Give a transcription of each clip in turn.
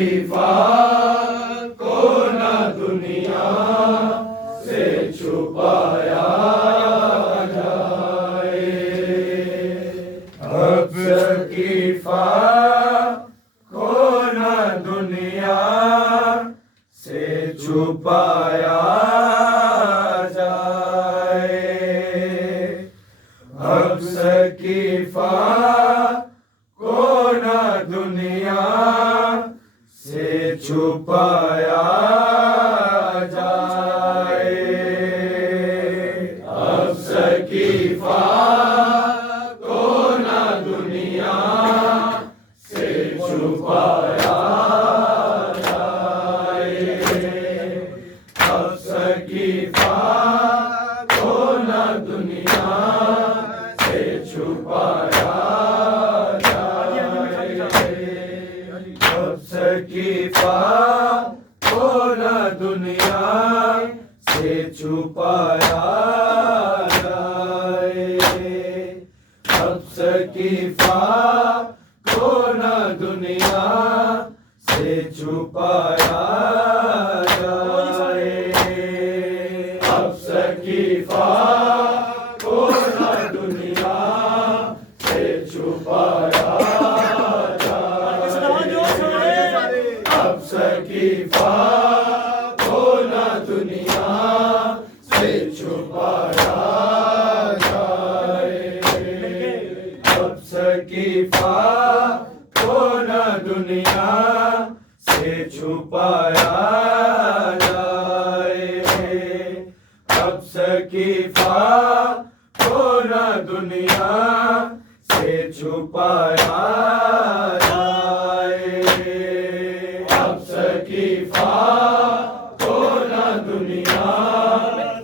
खलीफा को न दुनिया से छुपाया जाए। अब खलीफा को न दुनिया से छुपाया जाए। अब खलीफा को न दुनिया से छुपाया जाए। अब खलीफा को न दुनिया से छुपाया जाए। अब खलीफा को न दुनिया से छुपाया खलीफा को न दुनिया से छुपाया जाए। अब खलीफा को न दुनिया से छुपाया जाए। अब खलीफा को न दुनिया से छुपाया खलीफा को न दुनिया से छुपाया जाए। अब खलीफा को न दुनिया से छुपाया जाए। अब खलीफा को न दुनिया से छुपाया खलीफा को न दुनिया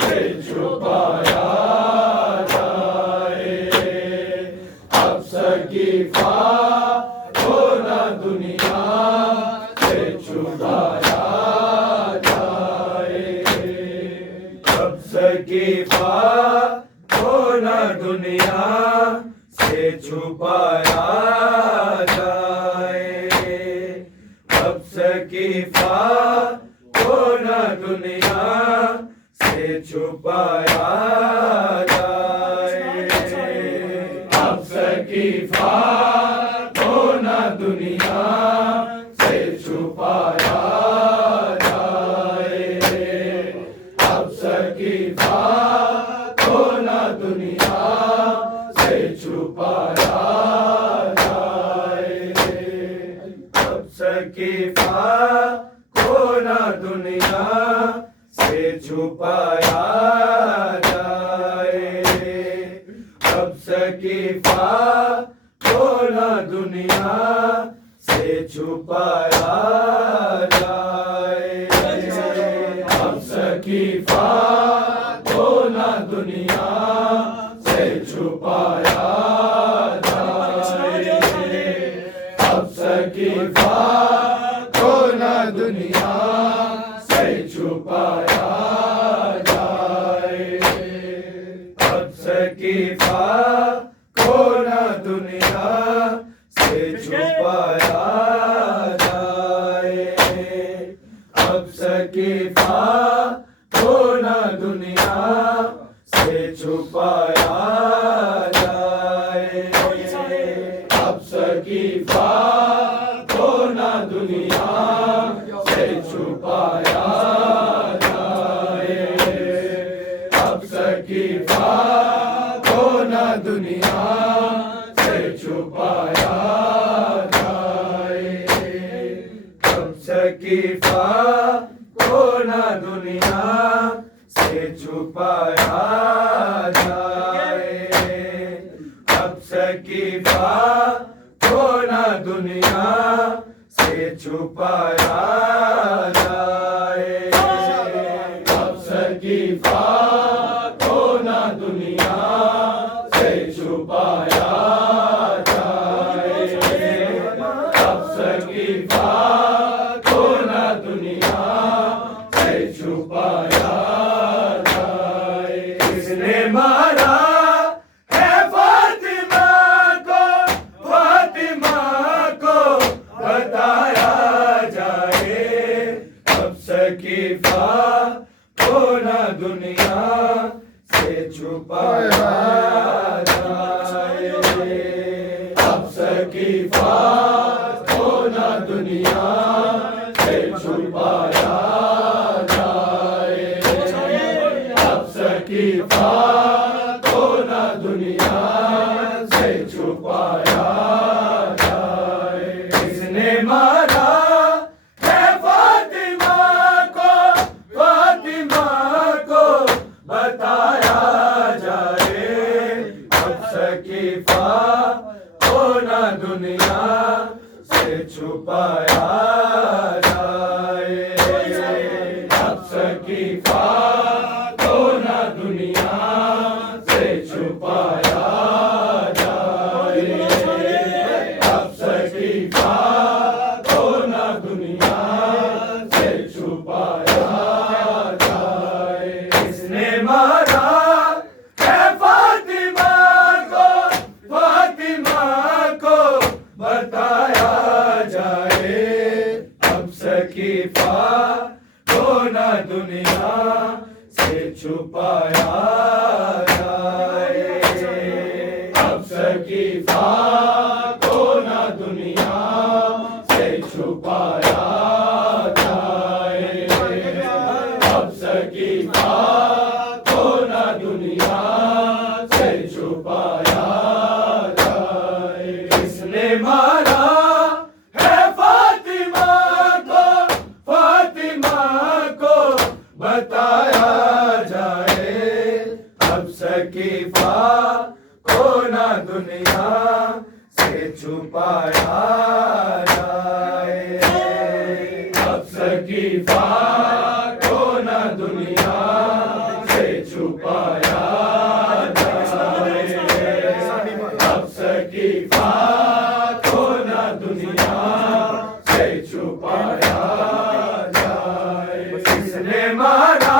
से छुपाया जाए। अब खलीफा को न दुनिया से छुपाया जाए। अब खलीफा को न दुनिया से छुपाया जाए। अब खलीफा को न दुनिया से छुपाया जाए। अब खलीफा को न दुनिया से छुपाया जाए। अब खलीफा को न दुनिया से छुपाया जाए। अब खलीफा को न दुनिया से छुपाया जाए। अब खलीफा को न दुनिया से छुपाया जाए। अब खलीफा को न दुनिया से छुपाया जाए। अब खलीफा को न दुनिया से छुपाया जाए। अब खलीफा को न दुनिया से छुपाया जाए। अब खलीफा को न दुनिया से छुपाया जाए। अब खलीफा को न दुनिया से छुपाया जाए। अब खलीफा को न दुनिया से छुपाया जाए। अब खलीफा को न दुनिया से छुपाया जाए। अब खलीफा को न दुनिया से छुपाया जाए। अब खलीफा को न दुनिया से छुपाया जाए। अब खलीफा को न दुनिया से छुपाया जाए। किसने मारा है फातिमा को, फातिमा को बताया जाए। सकीफा को ना दुनिया से छुपाया जाए, अब सकीफा को ना दुनिया से छुपाया जाए, अब सकीफा को ना दुनिया से छुपाया जाए। किसने मारा है फातिमा को बताया जाए, अब सकीफा को ना दुनिया से छुपाया जाए, अब सकीफा को ना दुनिया से छुपाया जाए, अब सकीफा को ना दुनिया से छुपाया जाए। किसने मारा है फातिमा को बताया जाए, अब सकीफा को ना दुनिया से छुपाया जाए, अब सकीफा को ना दुनिया से छुपाया जाए, अब सकीफा को ना दुनिया से छुपाया जाए। किसने मारा है फातिमा को बताया जाए, अब सकीफा को ना दुनिया से छुपाया जाए, अब सकीफा को ना दुनिया से छुपाया जाए, अब सकीफा को ना दुनिया से छुपाया जाए। किसने मारा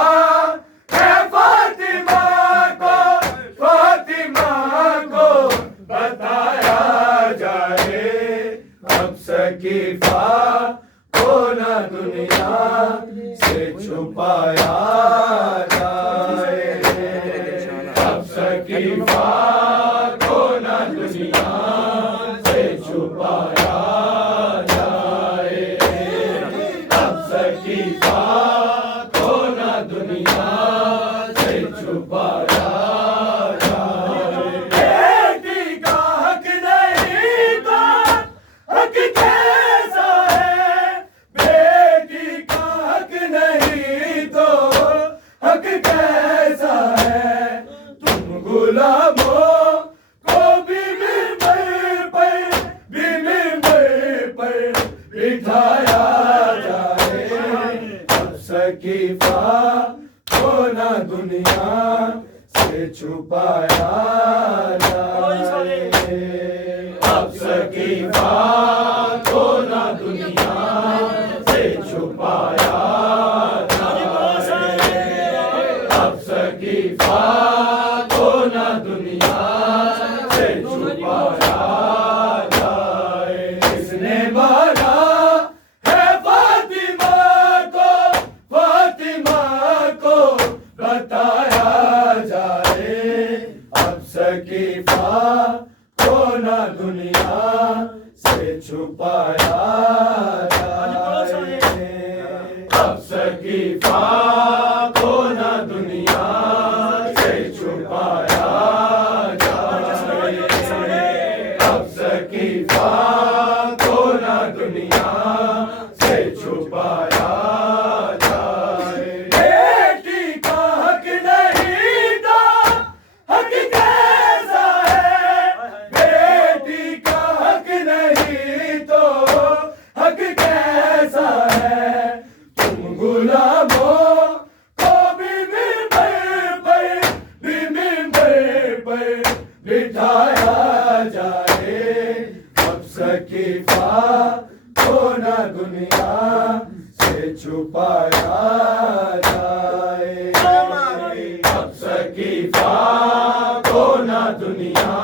है फातिमा को बताया जाए, अब सकीफा को ना दुनिया से छुपाया जाए, अब सकीफा को ना दुनिया से छुपाया जाए, अब सकीफा को ना दुनिया से छुपाया जाए। बेटी का हक नहीं तो हक कैसा है, बेटी का हक नहीं तो हक कैसा है, तुम गुलामों को भी मिंबर पर बिठाया जाए, अब सकीफा को ना दुनिया से छुपाया जाए, अब सकीफा को ना दुनिया से छुपाया जाए, अब सकीफा को ना दुनिया से छुपाया जाए। किसने मारा है फातिमा को बताया जाए, अब सकीफा को ना दुनिया से छुपाया जाए, अब सकीफा को ना दुनिया से छुपाया जाए, अब सकीफा को ना दुनिया से छुपाया जाए। बेटी का हक नहीं तो हक कैसा है, बेटी का हक नहीं तो हक कैसा है, तुम गुलामों को भी मिंबर पर बिठाया जाए, अब सकीफा को ना दुनिया से छुपाया जाए, अब सकीफा को ना दुनिया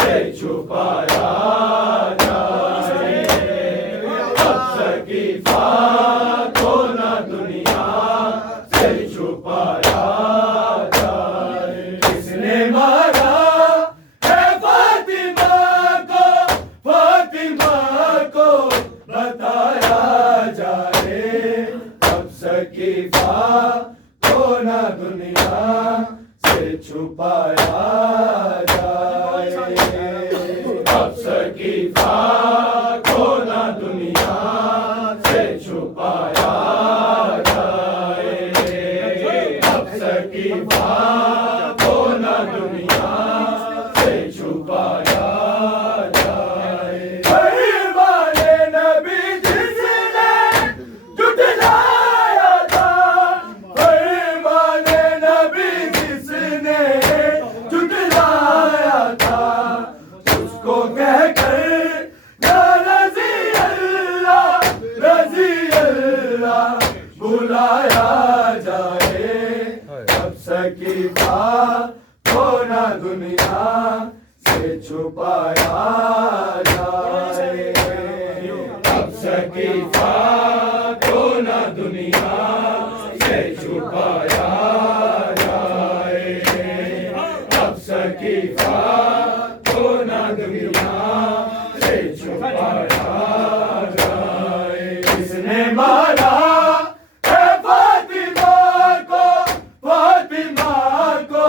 से छुपाया जाए, अब सकीफा को ना दुनिया से छुपाया जाए। किसने मारा है फातिमा को बताया जाए। अब सकीफा को ना दुनिया से छुपाया जाए। अब सकीफा को ना दुनिया से छुपाया जाए। अब सकीफा को ना दुनिया से छुपाया जाए। पैमाने नबी जिसने जुटलाया था, पैमाने नबी जिसने जुटलाया था, उसको कहकर या रज़ी अल्लाह बुलाया जाए। अब सकीफा को ना दुनिया से छुपाया जाए। अब सकीफा को ना दुनिया से छुपाया जाए। अब सकीफा को ना दुनिया से छुपाया जाए। किसने मारा है फातिमा को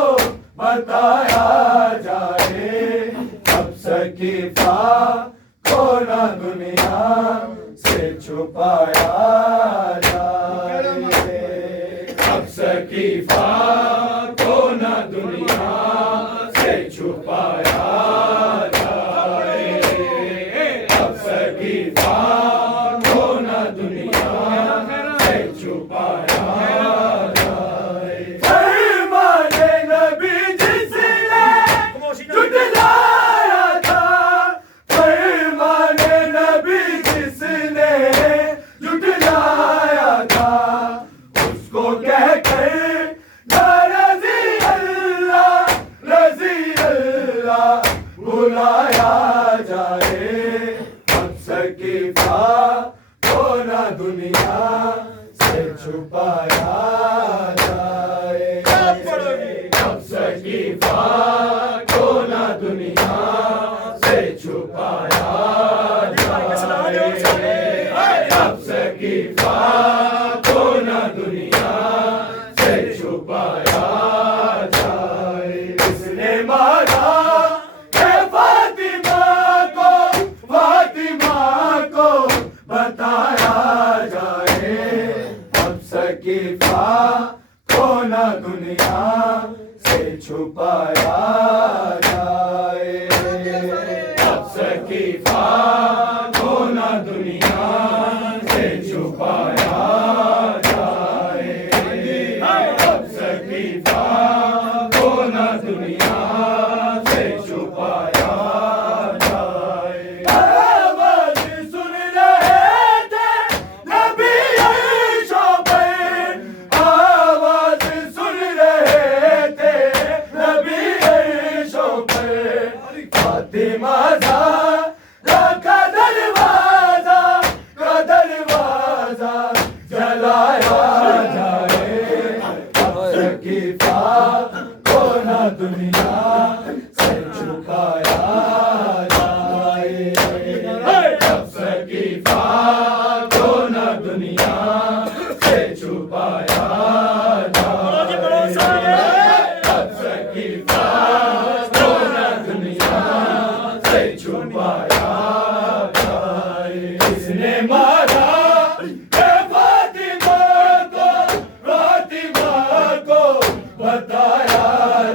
बताया जाए। अब सकीफा को ना दुनिया से छुपाया जाए। अब सकीफा को ना दुनिया से छुपाया जाए। अब सकीफा को ना दुनिया से छुपाया जाए। पैमाने नबी जिसने जुटलाया था, पैमाने नबी जिसने जुटलाया था, उसको कहकर या रज़ी अल्लाह बुलाया जाए। अब सकीफा को ना दुनिया से छुपाया जाए। अब सकीफा को ना दुनिया से छुपाया जाए। अब सकीफा को ना दुनिया से छुपाया जाए। किसने मारा है फातिमा को बताया जाए। अब सकीफा को ना दुनिया से छुपाया जाए। अब सकीफा को ना दुनिया से छुपाया जाए। अब सकीफा को ना दुनिया से छुपाया जाए। आवाज़ सुन रहे थे नबी अर्शों पर, आवाज़ सुन रहे थे नबी अर्शों पर। फातिमा ज़हरा का दरवाज़ा जलाया जाए। अब सकीफा को ना दुनिया से छुपाया जाए। अब सकीफा को ना दुनिया से छुपाया जाए। अब सकीफा को ना दुनिया से छुपाया जाए। किसने मारा है फातिमा को बताया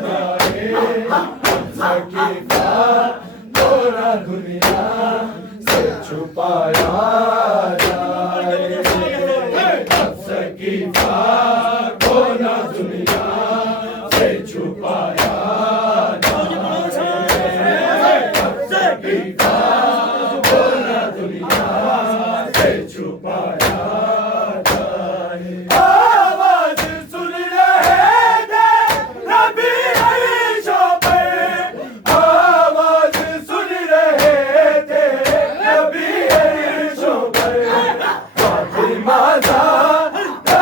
जाए। अब सकीफा को ना दुनिया से छुपाया जाए। अब सकीफा को ना दुनिया से छुपाया जाए। अब सकीफा को ना दुनिया से छुपाया जाए। आवाज़ सुन रहे थे नबी अर्शों पर, आवाज़ सुन रहे थे नबी अर्शों पर। फातिमा ज़हरा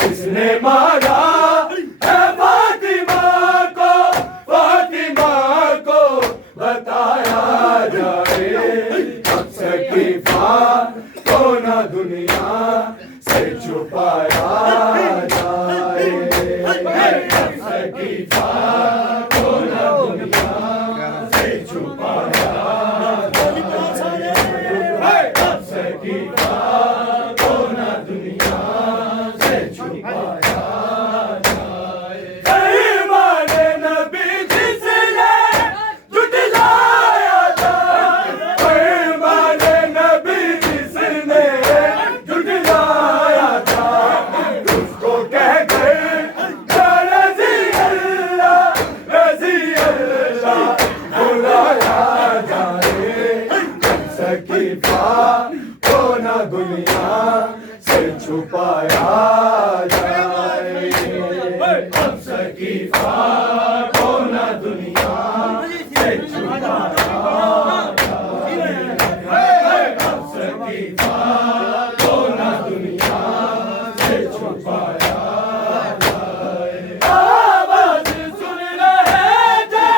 किसने मारा है फातिमा को बताया जाए। अब सकीफा को ना दुनिया से छुपाया जाए। अब सकीफा को ना दुनिया से छुपाया जाए। अब सकीफा को ना दुनिया से छुपाया जाए। ईमाने नबी जिसने जुटलाया था, ईमाने नबी जिसने जुटलाया था, उसको कह गए रज़ी अल्लाह बुलाया जाए। सकीफा को ना दुनिया से छुपाया जाए। अब सकीफा को ना दुनिया से छुपाया जाए। अब सकीफा को ना दुनिया से छुपाया जाए। आवाज सुन रहे थे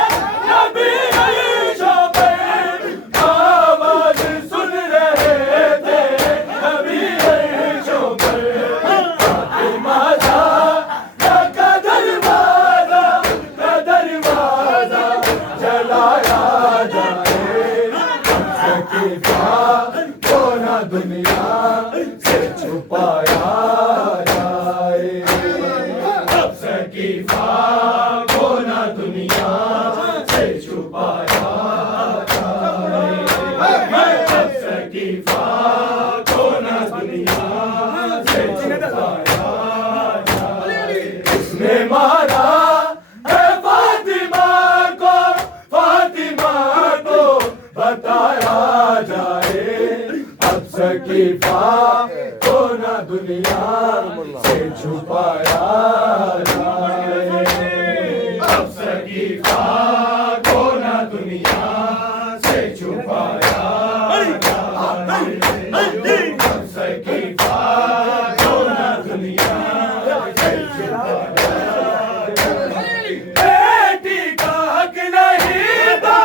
नबी अईशा पे, आवाज सुन रहे थे नबी अईशा पे। फातिमा का दरवाजा जलाया जाए। सकीफा को ना दुनिया से छुपाया जाए। अब सकीफा को ना दुनिया से छुपाया जाए। अब सकीफा को ना दुनिया से छुपाया जाए। किसने मारा है फातिमा को बताया जाए। अब सकीफा को ना दुनिया से छुपाया जाए। अब सकीफा को ना दुनिया से छुपाया जाए। अब सकीफा को ना दुनिया से छुपाया जाए। बेटी का हक नहीं था,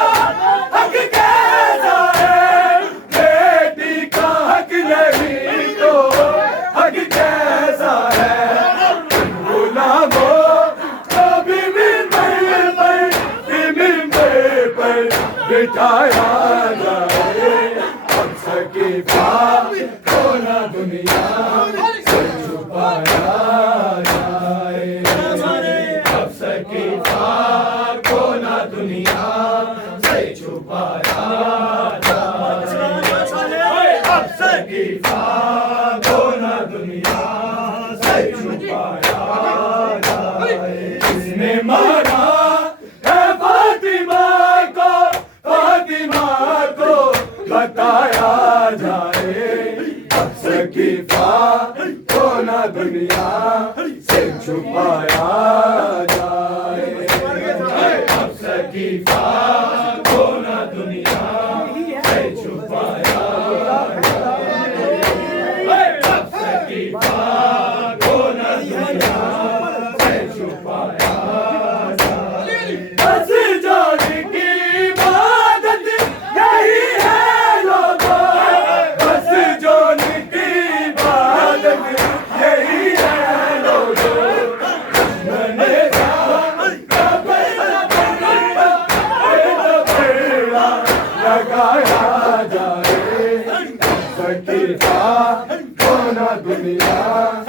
हक कैसा है? बेटी का हक नहीं तो हक कैसा है? गुलामों को भी मिंबर पर बिठाया जाए। अब सकीफा को ना दुनिया से छुपाया जाए। अब सकीफा को ना दुनिया से छुपाया जाए। अब सकीफा को ना दुनिया से छुपाया जाए। किसने मारा है फातिमा को बताया जाए। अब सकीफा को ना दुनिया से छुपाया जाए। अब सकीफा को ना दुनिया से छुपाया जाए। अब सकीफा को ना दुनिया से छुपाया जाए। बस जान की इबादत यही है लोगों, बस जो हो ना दुनिया